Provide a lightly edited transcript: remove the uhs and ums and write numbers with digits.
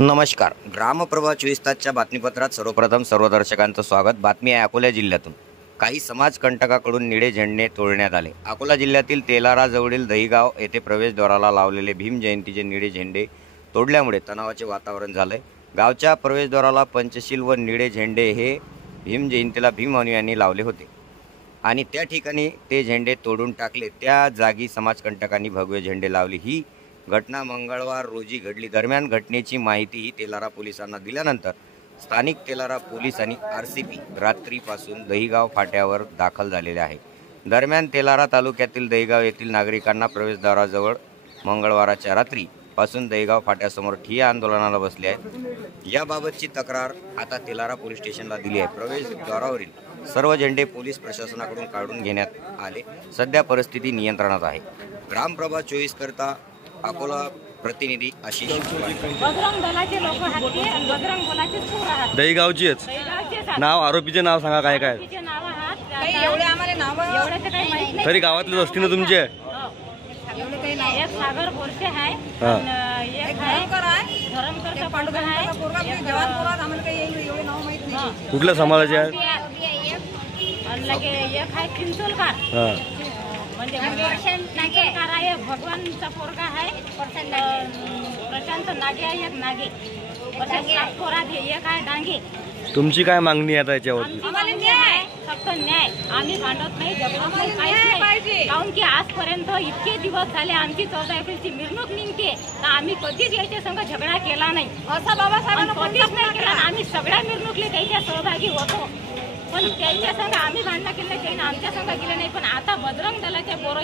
नमस्कार, ग्रामप्रभा 24 तासच्या बातमीपत्रात सर्वप्रथम सर्व दर्शकांचं स्वागत। बातमी आहे अकोला जिल्ह्यातून। काही समाजकंटकाकडून निळे झेंडे तोडण्यात आले। अकोला जिल्ह्यातील तेलारा जवळील दहीगाव येथे प्रवेशद्वाराला लावलेले भीम जयंतीचे निळे झेंडे तोडल्यामुळे तणावाचे वातावरण झाले। गावच्या प्रवेशद्वाराला पंचशील व निळे झेंडे हे भीम जयंतीला भीम अनुयायांनी लावले होते आणि त्या ठिकाणी ते झेंडे तोडून टाकले। त्या जागी समाजकंटकांनी भगवे झेंडे लावले। ही घटना मंगळवार रोजी घडली। दरम्यान घटनेची माहिती तेलारा पोलिसांना दिल्यानंतर स्थानिक तेलारा पोलीस आणि आरसीपी रात्रीपासून दहीगाव फाट्यावर दाखल झालेले आहे। दरम्यान तेलारा तालुक्यातील दहीगाव येथील नागरिकांना प्रवेशद्वाराजवळ मंगळवारच्या रात्री पासून दहीगाव फाट्यासमोर ठिय्या आंदोलनाला बसले आहेत। याबाबतची तक्रार आता तेलारा पोलीस स्टेशनला दिली आहे। प्रवेशद्वारावरील सर्व झेंडे पोलीस प्रशासनाकडून काढून घेण्यात आले। सध्या परिस्थिती नियंत्रणात आहे। ग्रामप्रभा 24 करता अकोला प्रतिनिधी आशिष बजरंग दलाचे लोक हाती बजरंग दलाचे चोर आहात। दहीगावचीच नाव, आरोपीचे नाव सांगा काय काय? आरोपीचे नाव आहात काही एवढे आम्हाला नाव एवढे तर काही माहित नाही। तरी गावातलेच असतील ना तुमचे? एवढे काही नाही। एक सागर बोरसे आहे, एक धरमकरचा पांडुरंग आहे, जवानपुरात आम्हाला काही एवढे नाव माहित नाही। कुठल्या समाजाचे आहेत? आणि लगे एक आहे चिंचोलकर, म्हणजे चिंचोलकर आहे, भगवानचा पोरगा आहे, प्रशांत नागे आहे, एक नागे नागपुरात एक आहे डांगे। तुमची काय मागणी आहे त्याच्यावरती? आम्हाला न्याय, फक्त न्याय। आम्ही भांडत नाही, झगडत नाही, काहीच नाही। कारण की आजपर्यंत इतके दिवस झाले आमची 14 एप्रिलची मिरवणूक निघते तर आम्ही कधीच याच्या संग झगडा केला नाही। असा बाबासाहेबांना कधीच नाही केला। आम्ही सगळ्या मिरवणुकीत त्याच्या सहभागी होतो, पण त्यांच्या संग आम्ही भांडण केलं नाही, त्यांनी आमच्या संग केलं नाही। पण आता बजरंग दलाच्या पोरं